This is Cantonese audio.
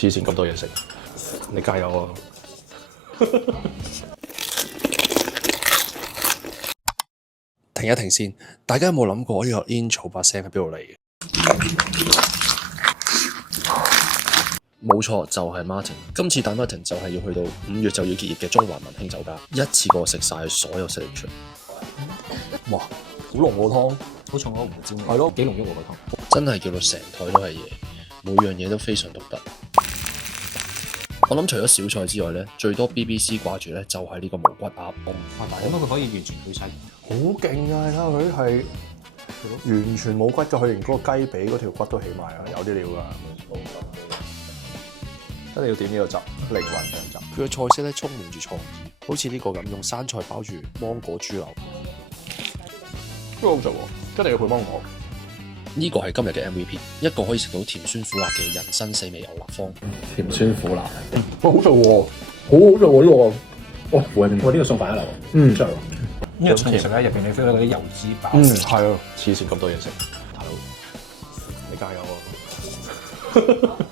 黐線咁多嘢食，你加油啊！停一停先，大家有冇諗過呢個 intro 把聲喺邊度嚟嘅？冇錯，就係 Martin。今次帶 Martin 就係要去到5月就要結業嘅中環文興酒家，一次過食晒所有 signature。哇，好濃個湯，好重嗰個胡椒味，係咯，幾濃郁喎個湯，真係叫到成台都係嘢，每樣嘢都非常獨特。我諗除咗小菜之外咧，最多 BBC 掛住咧就係呢個無骨鴨。哇！但係點解佢可以完全去晒？好勁啊！你睇下佢係完全冇骨嘅，佢連嗰個雞髀嗰條骨都起埋啊，有啲料㗎。一定要點呢個汁，靈魂醬汁。佢嘅菜式咧充滿住創意，好似呢個咁用生菜包住芒果豬柳，都好食喎！一定要配芒果。呢個係今日嘅 MVP， 一個可以食到甜酸苦辣嘅人生4味牛肋芳。甜酸苦辣，哇！好食喎，好好食喎呢個。哇！我呢個送飯一流，嗯，真係。呢個重食咧，入邊你 feel 到嗰啲油脂爆。係啊，黐線咁多嘢食，大佬，你加油啊！